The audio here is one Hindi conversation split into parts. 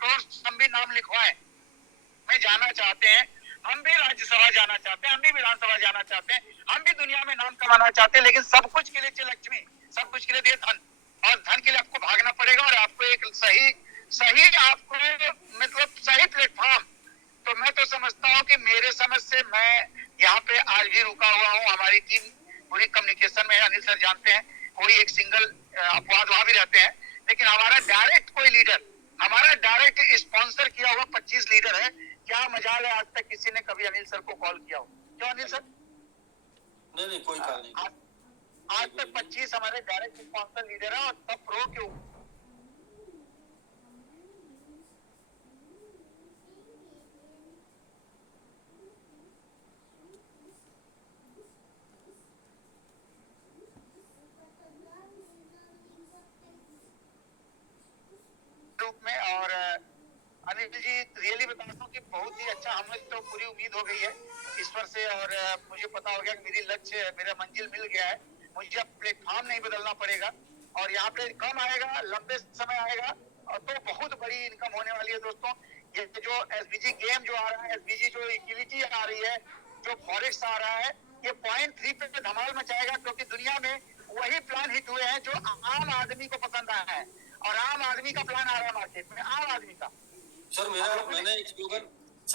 कोर्स हम भी नाम लिखवाएं, में जाना चाहते हैं, हम भी राज्यसभा जाना चाहते हैं, हम भी विधानसभा जाना चाहते हैं, हम भी दुनिया में नाम कमाना चाहते हैं, लेकिन सब कुछ के लिए चाहिए लक्ष्मी, सब कुछ के लिए दिए धन, और धन के लिए आपको भागना पड़ेगा और आपको एक सही सही आपको मतलब सही प्लेटफॉर्म। तो मैं तो समझता हूँ कि मेरे समझ से मैं यहाँ पे आज भी रुका हुआ हूँ। हमारी टीम पूरी कम्युनिकेशन में है, अनिल सर जानते हैं, कोई एक सिंगल अपवाद वहां भी रहते हैं, लेकिन हमारा डायरेक्ट कोई लीडर, हमारा डायरेक्ट स्पॉन्सर किया हुआ 25 लीडर है। क्या मजाल है आज तक किसी ने कभी अनिल सर को कॉल किया हो? क्यों अनिल सर? नहीं नहीं कोई कॉल नहीं। आज तक 25 हमारे डायरेक्ट स्पॉन्सर लीडर है, और सब प्रो के रूप में। और अनिल जी रियली बताता हूँ कि बहुत ही अच्छा, हमें तो पूरी उम्मीद हो गई है ईश्वर से, और मुझे पता हो गया कि मेरी लक्ष्य, मेरा मंजिल मिल गया है, मुझे अब प्लेटफॉर्म नहीं बदलना पड़ेगा, और यहाँ पे कम आएगा, लंबे समय आएगा, और तो बहुत बड़ी इनकम होने वाली है दोस्तों। ये जो एसबीजी गेम जो आ रहा है, एसबीजी जो यूटिलिटी आ रही है, जो फॉरेक्स आ रहा है, ये 0.3 पे धमाल मचाएगा, क्योंकि दुनिया में वही प्लान हिट हुए हैं जो आम आदमी को पसंद आया है, और आम आदमी का प्लान आ रहा है मार्केट में, आम आदमी का। सर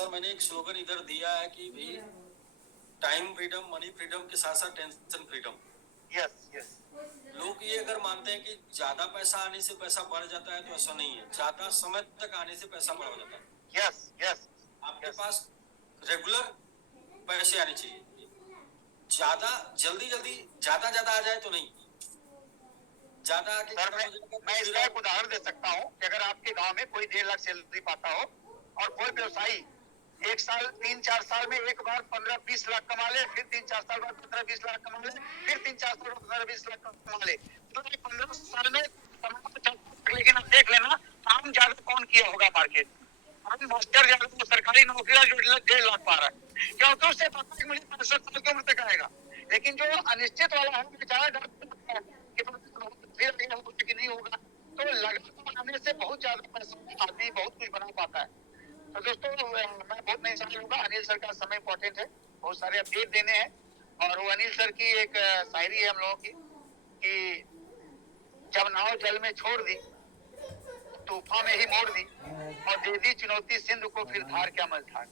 मैंने एक स्लोगन इधर दिया है कि भाई टाइम फ्रीडम, मनी फ्रीडम के साथ साथ टेंशन फ्रीडम। Yes yes. लोग ये अगर मानते हैं कि ज्यादा पैसा आने से पैसा बढ़ जाता है, तो ऐसा नहीं है, ज्यादा समय तक आने से पैसा बढ़ जाता है। Yes yes. आपके पास रेगुलर पैसे आने चाहिए, ज्यादा जल्दी जल्दी ज्यादा आ जाए तो नहीं, ज्यादा आके सर मैं इसका एक उदाहरण दे सकता हूँ कि अगर आपके गांव में कोई 1.5 लाख सैलरी पाता हो, और कोई व्यवसायी 3-4 साल में एक बार 15-20 लाख कमा ले, फिर 3-4 साल बाद 15-20 लाख कमा ले, फिर 3-4 साल बाद 15-20 लाख कमा ले, तो 15 साल में लेकिन अब देख लेना काम ज्यादा कौन किया होगा मार्केट, हम मास्टर ज्यादा तो सरकारी नौकरी जो 1.5 लाख पा रहा है, क्योंकि उससे पता है मुझे 65 साल की उम्र तक आएगा। लेकिन जो अनिश्चित वाला है, बेचारा डर कि नहीं होगा, तो लगातार आने से बहुत ज्यादा पैसा आदमी बहुत कुछ बना पाता है। तो दोस्तों मैं बहुत नहीं समझ लूंगा, अनिल सर का समय इंपॉर्टेंट है, बहुत सारे अपडेट देने हैं, और वो अनिल सर की एक शायरी है हम लोगों की कि जब नाव जल में छोड़ दी, तूफान में ही मोड़ दी, और दे दी चुनौती सिंध को, फिर धार क्या मझधार।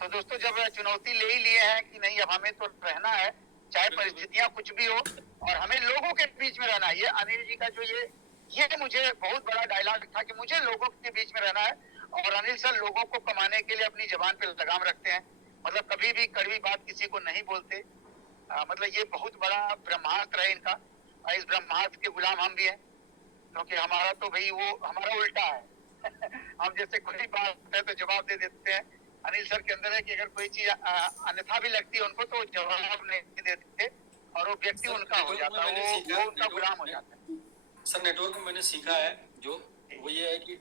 तो दोस्तों जब चुनौती ले ही लिए हैं कि नहीं अब हमें तो रहना है, चाहे परिस्थितियां कुछ भी हो, और हमें लोगों के बीच में रहना है। ये अनिल जी का जो ये मुझे बहुत बड़ा डायलॉग था कि मुझे लोगों के बीच में रहना है, और अनिल सर लोगों को कमाने के लिए अपनी जबान पे लगाम रखते हैं, मतलब कभी भी कड़वी बात किसी को नहीं बोलते। मतलब ये बहुत बड़ा ब्रह्मास्त्र है इनका, और इस ब्रह्मास्त्र के गुलाम हम भी हैं, क्योंकि हमारा तो भाई वो हमारा उल्टा है हम जैसे कोई बात है तो जवाब दे देते हैं, अनिल सर के अंदर है कि अगर कोई चीज अन्यथा भी लगती है उनको तो जवाब नहीं देते, और वो व्यक्ति उनका हो जाता है, वो उनका गुलाम हो जाता है। सर नेटवर्क में मैंने सीखा है जो वो ये है कि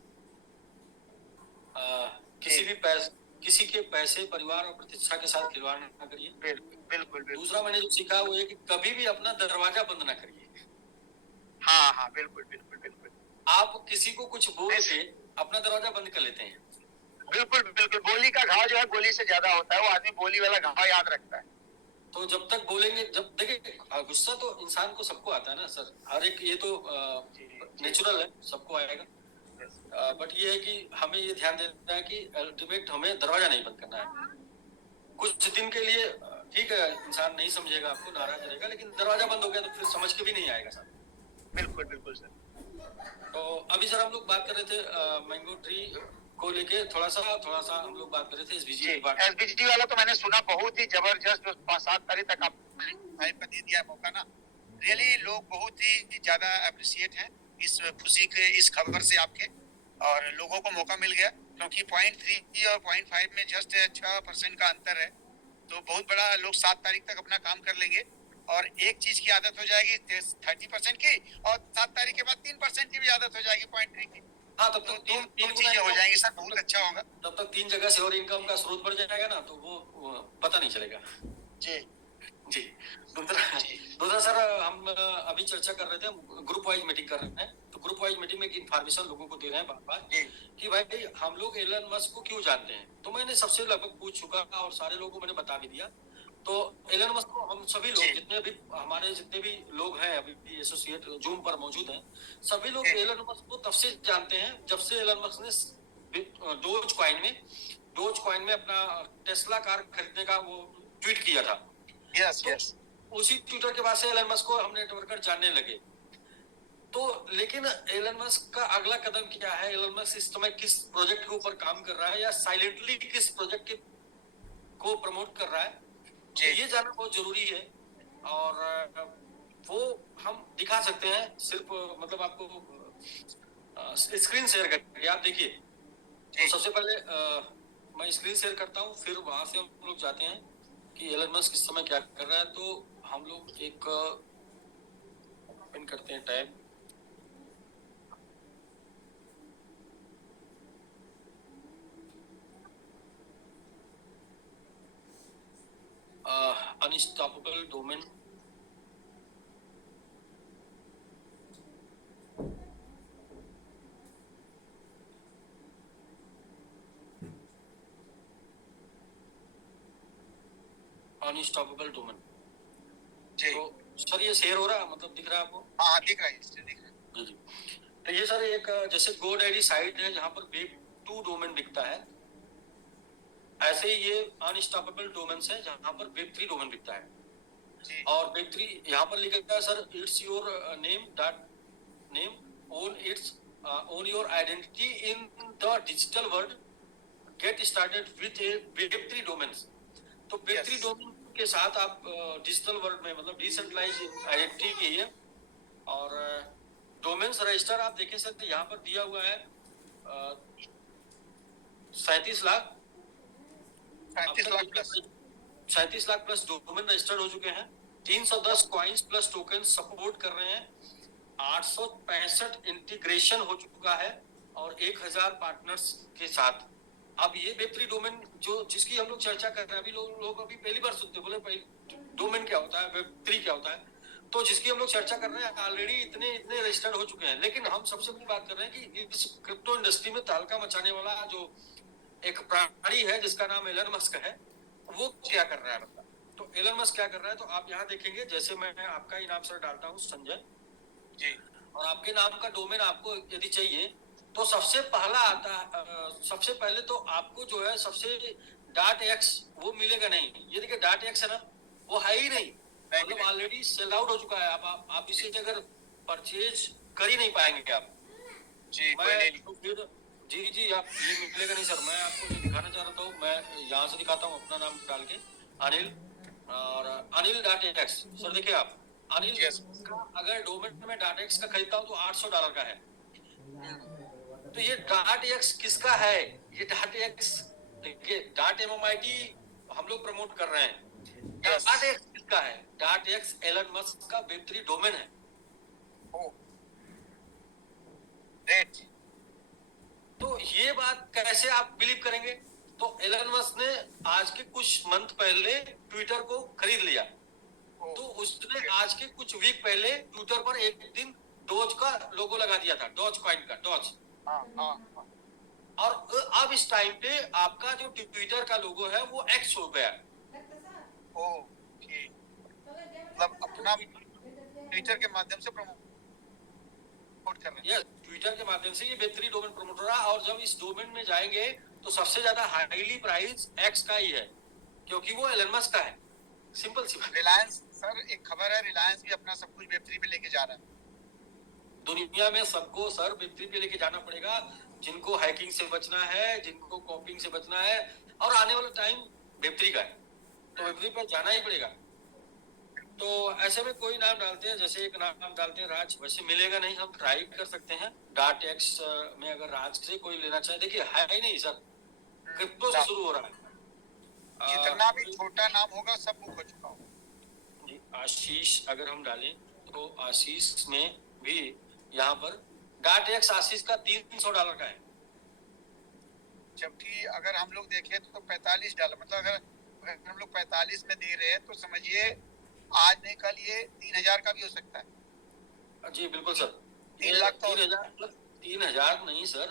किसी के पैसे, परिवार और प्रतिष्ठा के साथ खिलवाड़ ना करिए। बिल्कुल। दूसरा मैंने जो सीखा वो ये कि कभी भी अपना दरवाजा बंद ना करिए। हाँ बिल्कुल। आप किसी को कुछ बोल के अपना दरवाजा बंद कर लेते हैं। बिल्कुल। बोली का घाव जो है गोली से ज्यादा होता है, वो आदमी बोली वाला घाव याद रखता है। तो जब तक बोलेंगे, जब देखिए गुस्सा तो इंसान को सबको आता है ना सर, हर एक, ये तो नेचुरल है, सबको आएगा। बट ये है कि हमें ये ध्यान देना है कि अल्टीमेट हमें दरवाजा नहीं बंद करना है। कुछ दिन के लिए ठीक है, इंसान नहीं समझेगा, आपको नाराज रहेगा, लेकिन दरवाजा बंद हो गया तो फिर समझ के भी नहीं आएगा सर। बिल्कुल सर। तो अभी सर हम लोग बात कर रहे थे मैंगो ट्री को लेके, थोड़ा सा हम लोग बात कर रहे थे एसबीजी वाला, तो मैंने सुना बहुत ही जबरदस्त, 5-7 तारीख तक आप दे दिया मौका ना, रियली लोग बहुत ही ज्यादा अप्रिशिएट हैं इस खुशी के, इस खबर से आपके, और लोगों को मौका मिल गया, क्योंकि 0.3 और 0.5 में जस्ट 6% का अंतर है, तो बहुत बड़ा, लोग 7 तारीख तक अपना काम कर लेंगे, और एक चीज की आदत हो जाएगी 30% की, और 7 तारीख के बाद 3% की भी आदत हो जाएगी 0.3 की। हाँ, तब तक तीन चीजें हो जाएंगी सर, बहुत अच्छा होगा। तब तक 3 जगह से और इनकम का स्रोत बढ़ जाएगा ना, तो वो पता नहीं चलेगा। जी दूसरा सर, हम अभी चर्चा कर रहे थे, ग्रुप वाइज मीटिंग कर रहे हैं, तो ग्रुप वाइज मीटिंग में एक इन्फॉर्मेशन लोगों को दे रहे हैं बार जी कि भाई हम लोग एलन मस्क को क्यों जानते हैं। तो मैंने सबसे लगभग पूछ चुका और सारे लोगों को मैंने बता भी दिया। तो एलन मस्क को हम सभी लोग जी जितने भी हमारे जितने भी लोग हैं अभी भी एसोसिएट जूम पर मौजूद हैं, सभी लोग जी एलन मस्क को तब से जानते हैं जब से एलन मस्क ने डोज कॉइन में अपना टेस्ला कार खरीदने का वो ट्वीट किया था। यस तो यस उसी ट्विटर के बाद से एलन मस्क को हम नेटवर्कर जानने लगे। तो लेकिन एलन मस्क का अगला कदम क्या है, एलन मस्क इस समय किस प्रोजेक्ट के ऊपर काम कर रहा है या साइलेंटली किस प्रोजेक्ट को प्रमोट कर रहा है, तो जी ये जानना बहुत जरूरी है। और वो हम दिखा सकते हैं सिर्फ मतलब आपको स्क्रीन शेयर करके आप देखिए। तो जी सबसे पहले मैं स्क्रीन शेयर करता हूँ, फिर वहां से हम लोग जाते हैं कि एलन मस्क इस समय क्या कर रहा है। तो हम लोग एक ओपन करते हैं tab. Unstoppable domain, unstoppable domain. जी तो सर ये शेयर हो रहा है, मतलब दिख रहा है आपको? हाँ दिख रहा है, इससे दिख रहा है। जी जी। तो ये सर एक जैसे GoDaddy साइट है जहां पर वेब 2 डोमेन बिकता है, ऐसे ही ये अनस्टॉपेबल डोमेन्स है जहां पर वेब 3 डोमेन बिकता है। जी और वेब 3 यहाँ पर लिखा है sir, it's your name dot name own your identity in the digital world, get started with A web 3 domains. तो वेब 3 यस डोमेन के साथ आप डिजिटल वर्ल्ड में मतलब डिसेंट्रलाइज आइडेंटिटी की है। और डोमेन्स रजिस्टर आप देखें सर यहाँ पर दिया हुआ है 37 lakh 35 lakh plus. 37 lakh plus domain registered हो चुके हैं। 310 कॉइन्स प्लस टोकन सपोर्ट कर रहे हैं। 865 इंटीग्रेशन हो चुका है और 1000 पार्टनर्स के साथ। अब ये वेब 3 डोमेन जो जिसकी हम लोग चर्चा कर रहे हैं, अभी लोग अभी पहली बार सुनते, बोले डोमेन क्या होता है, वेब 3 क्या होता है। तो जिसकी हम लोग चर्चा कर रहे हैं ऑलरेडी इतने रजिस्टर्ड हो चुके हैं। लेकिन हम सबसे बड़ी बात कर रहे हैं कि इस क्रिप्टो इंडस्ट्री में तहलका मचाने वाला जो एक प्राणी है जिसका नाम एलन मस्क है, वो क्या कर रहा है मतलब। तो एलन मस्क क्या कर रहा है, तो आप यहाँ देखेंगे, जैसे मैं आपका ही नाम सर डालता हूँ संजय जी और आपके नाम का डोमेन आपको यदि चाहिए तो सबसे पहला आता है सबसे पहले तो आपको जो है सबसे .x वो मिलेगा नहीं। ये देखिए .x है ना, वो है ही नहीं, मतलब ऑलरेडी सेल आउट हो चुका है। आप इसे अगर परचेज कर ही नहीं पाएंगे आप। जी मैं तो फिर जी आप ये मिलेगा नहीं सर। मैं आपको जो दिखाना चाह रहा था मैं यहाँ से दिखाता हूँ अपना नाम डाल के, अनिल और अनिल .x। सर देखिए आप अनिल का अगर डोमेन में .x का खरीदता हूँ तो $800 का है। तो ये .x किसका है, ये .x देखिए .MMIT हम लोग प्रमोट कर रहे हैं। .x किसका है, .x एलन मस्क का वेब 3 डोमेन है। तो ये बात कैसे आप बिलीव करेंगे। तो एलन मस्क ने आज के कुछ मंथ पहले ट्विटर को खरीद लिया। तो उसने आज के कुछ वीक पहले ट्विटर पर एक दिन डॉज का लोगो लगा दिया था, डॉज कॉइन का डॉज। और अब इस टाइम पे आपका जो ट्विटर का लोगो है वो एक्स हो गया। मतलब अपना ट्विटर के माध्यम से प्रमोट कर रहे हैं। यस, ट्विटर के माध्यम से ये वेब 3 डोमेन प्रमोट हो रहा है। और जब इस डोमेन में जाएंगे तो सबसे ज्यादा हाईली प्राइस एक्स का ही है, क्योंकि वो एलन मस्क का है। सिंपल सी बात। रिलायंस सर, एक खबर है, रिलायंस भी अपना सब कुछ वेब 3 पे लेके जा रहा है। दुनिया में सबको सर वेब 3 पे लेके जाना पड़ेगा, जिनको हैकिंग से बचना है, जिनको कॉपिंग से बचना है। और आने वाला टाइम वेब 3 का है, तो वेब 3 पर जाना ही पड़ेगा। तो ऐसे में कोई नाम डालते हैं, जैसे एक नाम डालते हैं राज, वैसे मिलेगा नहीं, हम ट्राई कर सकते हैं। .x में अगर राज से कोई लेना चाहे, देखिए है ही नहीं सर, क्रिप्टो से शुरू हो रहा है। जितना भी छोटा नाम होगा सब बुक हो चुका होगा। जी, आशीष अगर हम डालें तो आशीष में भी यहाँ पर .x आशीष का $300 का है। जबकि अगर हम लोग देखें तो $45, मतलब अगर हम लोग 45 में दे रहे हैं तो समझिए आज नहीं कल ये 3000 का भी हो सकता है। जी बिल्कुल सर, 3 लाख तो 3,000 नहीं सर,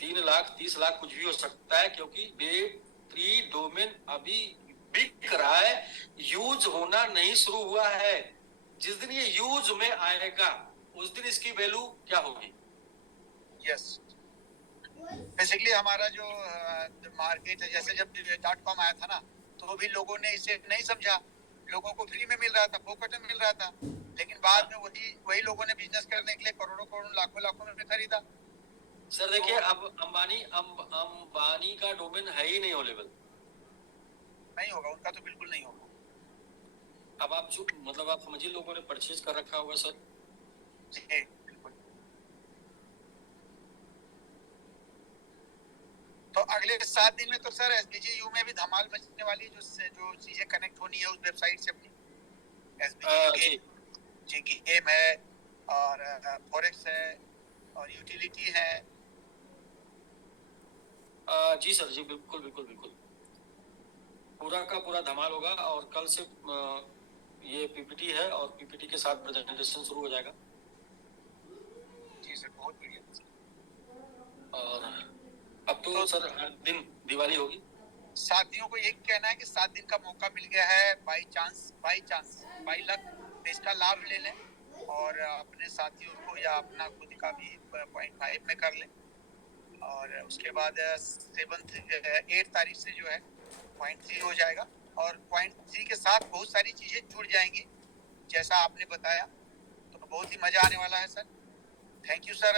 3,30,00,000 कुछ भी हो सकता है, क्योंकि Web3 डोमेन अभी बिक रहा है, यूज होना नहीं शुरू हुआ है। जिस दिन ये यूज में आएगा उस दिन इसकी वैल्यू क्या होगी। यस, बेसिकली हमारा जो मार्केट है, जैसे जब .com आया था ना, तो भी लोगों ने इसे नहीं समझा, लोगों को फ्री में मिल रहा था, फोकट में मिल रहा था, लेकिन बाद में वही लोगों ने बिजनेस करने के लिए करोड़ों करोड़ों लाखों में खरीदा। सर देखिए, अब अंबानी का डोमेन है ही नहीं अवेलेबल, नहीं होगा उनका, तो बिल्कुल नहीं होगा। अब आप जो मतलब आप समझिए, लोगों ने परचेज कर रखा होगा सर। जी, तो अगले 7 दिन में तो सर SBGU में भी धमाल मचने वाली है, जो चीजें कनेक्ट होनी है उस वेबसाइट से अपनी। SBGU की गेम है, और फॉरेक्स है, और यूटिलिटी है। जी सर, जी बिल्कुल बिल्कुल बिल्कुल, पूरा का पूरा धमाल होगा। और कल से ये PPT है, और PPT के साथ प्रेजेंटेशन शुरू हो जाएगा। जी सर, बहुत बढ़िया। और अब तो सर हर दिन दिवाली होगी। साथियों को यही कहना है कि 7 दिन का मौका मिल गया है, बाई लक, इसका लाभ ले लें और अपने साथियों को या अपना खुद का भी 0.5 में कर लें। और उसके बाद 8 तारीख से जो है 0.3 हो जाएगा, और 0.3 के साथ बहुत सारी चीजें जुड़ जाएंगी, जैसा आपने बताया, तो बहुत ही मजा आने वाला है सर। Thank you sir.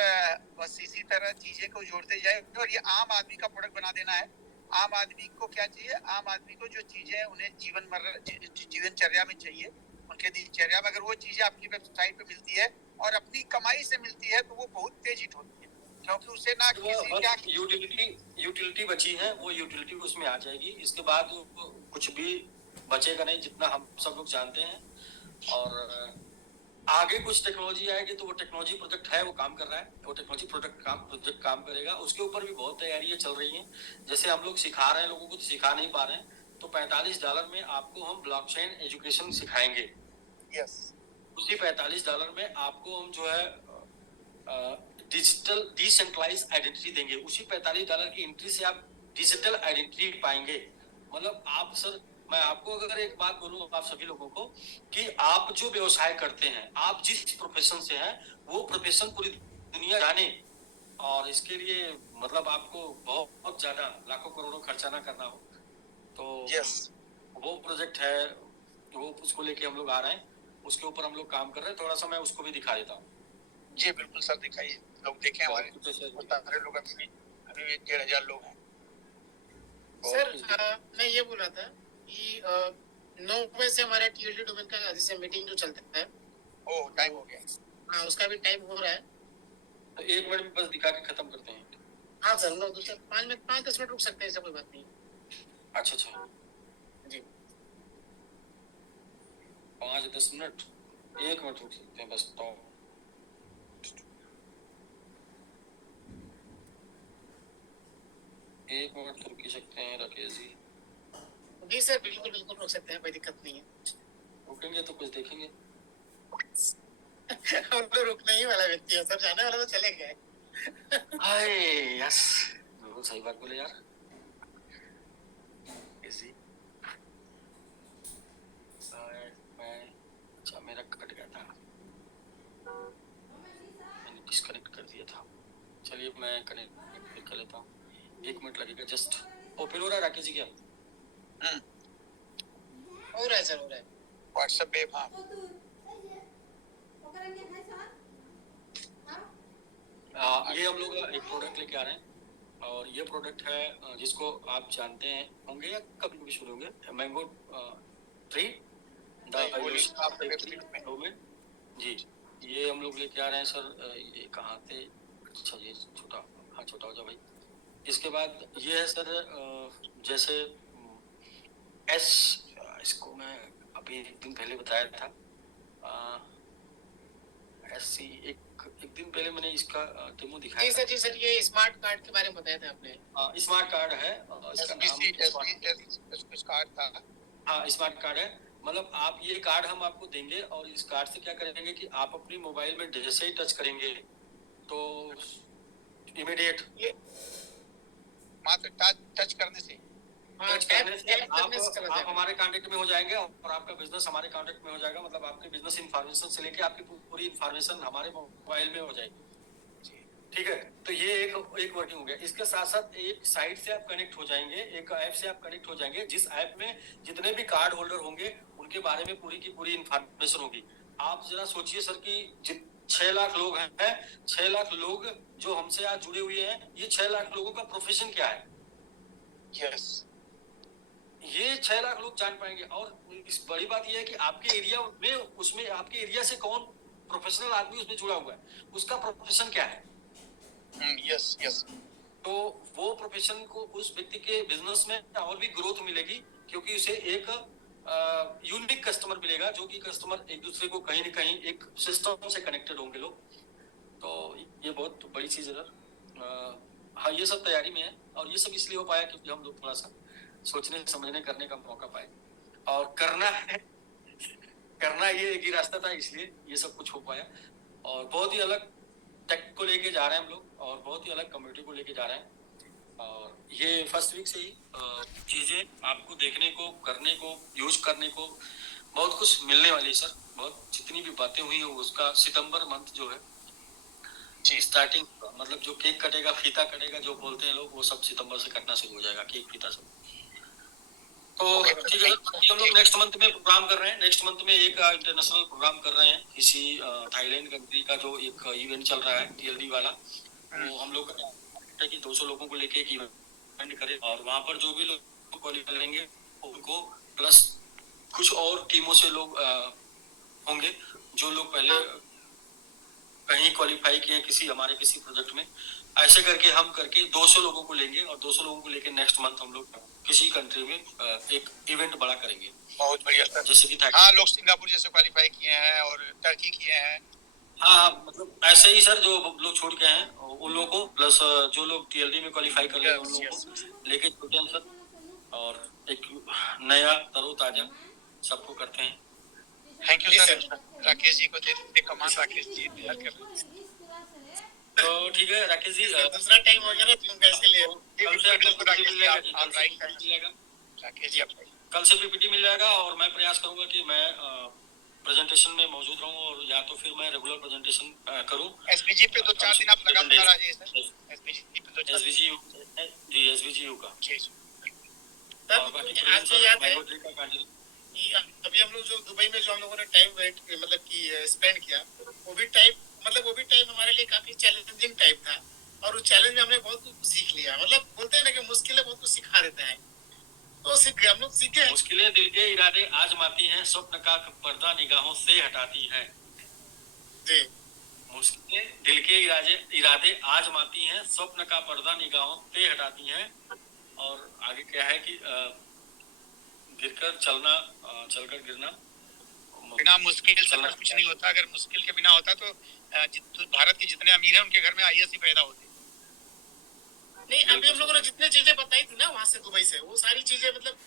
बस इसी तरह चीजें को जोड़ते जाए, और ये आम आदमी का प्रोडक्ट बना देना है। आम आदमी को क्या चाहिए? आम आदमी को जो चीजें उन्हें जीवनचर्या में चाहिए, उनके दिनचर्या में अगर वो चीजें आपकी वेबसाइट पे मिलती है और अपनी कमाई से मिलती है, तो वो बहुत तेज हिट होती है, क्योंकि उसे ना किसी क्या यूटिलिटी बची है, वो यूटिलिटी उसमें आ जाएगी। इसके बाद कुछ भी बचेगा नहीं, जितना हम सब लोग जानते हैं। और आगे कुछ टेक्नोलॉजी आएगी, तो वो टेक्नोलॉजी प्रोजेक्ट है, वो काम कर रहा है, वो टेक्नोलॉजी प्रोजेक्ट काम करेगा। उसके ऊपर भी बहुत तैयारियां चल रही हैं। जैसे हम लोग सिखा रहे हैं लोगों को, तो सिखा नहीं पा रहे हैं, तो $45 में आपको हम ब्लॉकचेन एजुकेशन सिखाएंगे। यस, उसी $45 में आपको हम जो है डिजिटल डिसेंट्रलाइज आइडेंटिटी देंगे। उसी $45 की एंट्री से आप डिजिटल आइडेंटिटी पाएंगे। मतलब आप सर, मैं आपको अगर एक बात बोलूं आप सभी लोगों को, कि आप जो व्यवसाय करते हैं, आप जिस प्रोफेशन से हैं, वो प्रोफेशन पूरी दुनिया जाने, और इसके लिए मतलब आपको बहुत ज्यादा लाखों करोड़ों खर्चा ना करना हो, तो वो प्रोजेक्ट है, वो उसको लेके हम लोग आ रहे हैं, उसके ऊपर हम लोग काम कर रहे हैं। थोड़ा सा मैं उसको भी दिखा देता हूँ। जी बिल्कुल सर, दिखाइए, लोग देखें हमारे सारे लोग, अभी 1,500 लोग हैं सर। मैं ये बोल रहा था कि 9 बजे से हमारा TLD डोमेन का जैसे मीटिंग जो चलता है, ओह टाइम हो गया। हाँ, उसका भी टाइम हो रहा है, तो 1 मिनट में बस दिखा के खत्म करते हैं। हाँ सर, हम लोग दूसरे 5-10 मिनट रुक सकते हैं, ऐसा कोई बात नहीं। अच्छा जी, 5-10 मिनट, 1 मिनट रुक सकते हैं बस। तो 1 मिनट तो रुक ही सकते हैं राकेश जी। जी सर, बिल्कुल बिल्कुल रुक सकते हैं, कोई दिक्कत नहीं है। रुकेंगे तो कुछ देखेंगे। हम तो रुकने ही वाला व्यक्ति है सर, जाने वाला तो चले गए। हाय यस, बिल्कुल सही बात बोले यार। इजी मैं, अच्छा मेरा कट गया था, मैंने डिस्कनेक्ट कर दिया था। चलिए मैं कनेक्ट कर लेता हूँ, 1 मिनट लगेगा जस्ट। ओपन हो रहा है राकेश जी क्या? हो रहा है सर, हो रहा है। व्हाट्सएप पे हाँ। ये हम लोग एक प्रोडक्ट लेके आ रहे हैं, और ये प्रोडक्ट है जिसको आप जानते हैं होंगे या कभी कभी सुने होंगे, मैंगो ट्री डोमेन। जी, ये हम लोग लेके आ रहे हैं सर। ये कहाँ थे? अच्छा ये छोटा, हाँ छोटा हो जाओ भाई। इसके बाद ये है सर, जैसे इसको मैं अभी 1 दिन पहले बताया था, ऐसी एक दिन पहले मैंने इसका डेमो दिखाया था। जी सर, ये स्मार्ट कार्ड के बारे में बताया था आपने। स्मार्ट कार्ड है, इसका नाम कार्ड था। हाँ स्मार्ट कार्ड है। मतलब आप ये कार्ड हम आपको देंगे, और इस कार्ड से क्या करेंगे कि आप अपनी मोबाइल में जैसे ही टच करेंगे, तो इमीडिएट ये मात्र टच करने से हाँ, टच करने से टैप करने से चला आप जाएगा। हमारे कांटेक्ट में हो जाएंगे और आपका बिजनेस हमारे कांटेक्ट में हो जाएगा। मतलब आपके बिजनेस इंफॉर्मेशन से लेके आपकी पूरी इंफॉर्मेशन हमारे मोबाइल में हो जाएगी। ठीक है, तो ये एक वर्किंग हो गया। इसके साथ साथ एक साइट से आप कनेक्ट हो जाएंगे, एक ऐप से आप कनेक्ट हो जाएंगे, जिस ऐप में जितने भी कार्ड होल्डर होंगे उनके बारे में पूरी की पूरी इंफॉर्मेशन होगी। आप जरा सोचिए सर कि 6 लाख लोग हैं, 6 लाख लोग जो हमसे आज जुड़े हुए हैं, ये 6 लाख लोगों का प्रोफेशन क्या है, यस ये 6 लाख लोग जान पाएंगे। और इस बड़ी बात यह है कि आपके एरिया में, उसमें आपके एरिया से कौन प्रोफेशनल आदमी उसमें जुड़ा हुआ है, उसका प्रोफेशन क्या है। यस यस तो वो प्रोफेशन को उस व्यक्ति के बिजनेस में और भी ग्रोथ मिलेगी, क्योंकि उसे एक यूनिक कस्टमर मिलेगा, जो कि कस्टमर एक दूसरे को कहीं न कहीं एक सिस्टम से कनेक्टेड होंगे लोग। तो ये बहुत बड़ी चीज है सर। हाँ, ये सब तैयारी में है और ये सब इसलिए हो पाया क्योंकि हम लोग थोड़ा सा सोचने समझने करने का मौका पाए और करना है करना ये एक ही रास्ता था, इसलिए ये सब कुछ हो पाया। और बहुत ही अलग टेक को लेके जा रहे हैं हम लोग और बहुत ही अलग कम्युनिटी को लेके जा रहे हैं। और ये फर्स्ट वीक से ही चीजें आपको देखने को, करने को, यूज करने को बहुत कुछ मिलने वाली है सर। बहुत जितनी भी बातें हुई है उसका सितंबर मंथ जो है स्टार्टिंग, मतलब जो केक कटेगा, फीता कटेगा जो बोलते हैं लोग, वो सब सितंबर से कटना शुरू हो जाएगा, केक फीता सब। तो ठीक है, हम लोग नेक्स्ट मंथ में प्रोग्राम कर रहे हैं। नेक्स्ट मंथ में एक इंटरनेशनल प्रोग्राम कर रहे हैं किसी थाईलैंड कंट्री का, जो एक इवेंट चल रहा है TLD वाला। वो हम लोग है कि 200 लोगों को लेके एक इवेंट करें और वहाँ पर जो भी लोग क्वालिफाई करेंगे उनको प्लस कुछ और टीमों से लोग होंगे जो लोग पहले कहीं क्वालिफाई किए किसी हमारे किसी प्रोजेक्ट में। ऐसे करके हम करके 200 लोगों को लेंगे और 200 लोगों को लेके नेक्स्ट मंथ हम लोग किसी कंट्री में एक इवेंट बड़ा करेंगे। बहुत बढ़िया सर। जैसे कि हाँ, लोग सिंगापुर जैसे क्वालिफाई किए हैं और टर्की किए हैं। हाँ, मतलब ऐसे ही सर, जो लोग छोड़ के हैं उन लोगों को प्लस जो लोग TLD में क्वालिफाई कर लेंगे उन लोगों को लेके चलते हैं सर। और एक नया तरोताजा सबको करते हैं। Thank you sir. Rakesh ji को दे कमान, राकेश जी तैयार कर रहे हैं। तो ठीक है राकेश जी, दूसरा टाइम हो गया ना तुम कैसे ले कल से आपको PPT मिल जाएगा जी, कल से PPT मिल जाएगा। राकेश जी आप कल से PPT मिल जाएगा और मैं प्रयास करूंगा कि मैं प्रेजेंटेशन में मौजूद रहूं और या तो फिर मैं रेगुलर प्रेजेंटेशन करूं। SBG पे 2-4 दिन आप लगातार आ जाइए सर। SBG पे 2-4 SVGU जी, SVGU का। जी और बाकी आज याद है बायोट्री का कार्य। कि अभी हम लोग जो दुबई में जो हम लोगों ने टाइम वेट मतलब कि स्पेंड किया, वो भी टाइम हमारे लिए काफी चैलेंजिंग टाइम था और उस चैलेंज में हमने बहुत कुछ सीख लिया। मतलब बोलते हैं ना कि मुश्किलें बहुत कुछ सिखा देता है, तो हम लोग सीख गए। मुश्किलें दिल के इरादे आजमाती हैं, स्वप्न का पर्दा निगाहों से हटाती हैं। जी, मुश्किलें दिल के इरादे आजमाती हैं, स्वप्न का पर्दा निगाहों से हटाती हैं। और आगे क्या है कि गिरकर चलना, चलकर गिरना। बिना मुश्किल से कुछ नहीं होता। अगर मुश्किल के बिना होता तो भारत के जितने अमीर हैं उनके घर में IAS ही पैदा होते। नहीं, अभी हम लोगों ने जितने चीजें बताई थी ना वहां से, दुबई से, वो सारी चीजें मतलब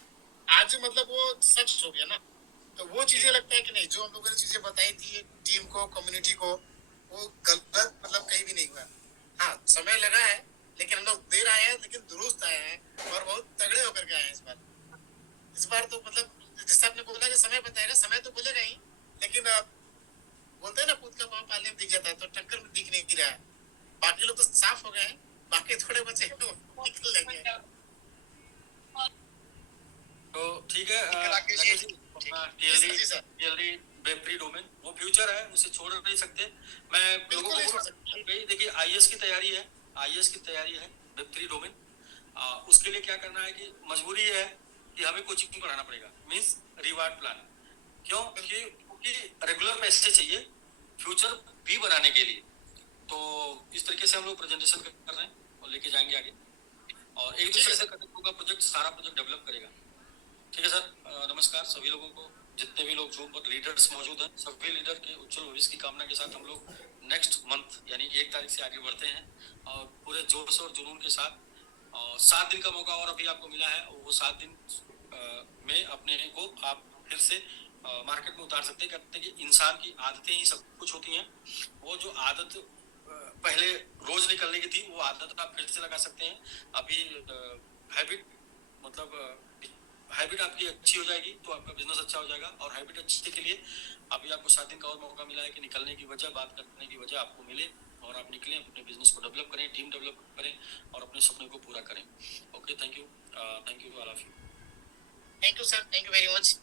आज मतलब वो सच हो गया ना। तो वो चीजें लगता है कि नहीं, जो हम लोगों ने चीजें बताई थी टीम को, कम्युनिटी को, वो गलत मतलब कहीं भी नहीं हुआ। हाँ, समय लगा है लेकिन हम लोग देर आए हैं लेकिन दुरुस्त आए हैं और बहुत तगड़े होकर के आए हैं इस बार तो मतलब जैसे आपने बोला कि समय बताएगा, समय तो बोलेगा ही, लेकिन बोलते हैं ना खुद का पाँव पाले में दिख जाता है, तो टक्कर में दिख नहीं रहा है। बाकी लोग तो साफ हो गए हैं, बाकी थोड़े बचे निकल लेंगे। तो ठीक है Rakesh ji, TLD web free domain वो फ्यूचर है, उसे छोड़ नहीं सकते। मैं लोगों को देखिए IAS की तैयारी है, IAS की तैयारी है वेब फ्री डोमेन। उसके लिए क्या करना है कि मजबूरी है कि हमें कोचिंग पढ़ाना पड़ेगा, मींस रिवार्ड प्लान। क्यों? क्योंकि रेगुलर पैसे चाहिए फ्यूचर भी बनाने के लिए। तो इस तरीके से हम लोग प्रेजेंटेशन कर रहे हैं और लेके जाएंगे आगे और एक दूसरे से कनेक्ट होगा, प्रोजेक्ट सारा प्रोजेक्ट डेवलप करेगा। ठीक है सर। नमस्कार सभी लोगों को, जितने भी लोग जूम पर लीडर्स मौजूद हैं, सभी लीडर के उज्जवल भविष्य की कामना के साथ हम लोग नेक्स्ट मंथ यानी 1 तारीख से आगे बढ़ते हैं और पूरे जोश और जुनून के साथ। 7 दिन का मौका और अभी आपको मिला है, वो 7 दिन में अपने को आप फिर से मार्केट में उतार सकते हैं। कहते हैं कि इंसान की आदतें ही सब कुछ होती हैं। वो जो आदत पहले रोज निकलने की थी वो आदत आप फिर से लगा सकते हैं। अभी हैबिट मतलब हैबिट आपकी अच्छी हो जाएगी तो आपका बिजनेस अच्छा हो जाएगा। और हैबिट अच्छी के लिए अभी आपको 7 दिन का और मौका मिला है कि निकलने की वजह, बात करने की वजह आपको मिले और आप निकलें, अपने बिजनेस को डेवलप करें, टीम डेवलप करें और अपने सपने को पूरा करें। Okay, thank you all of you. Thank you sir, thank you very much.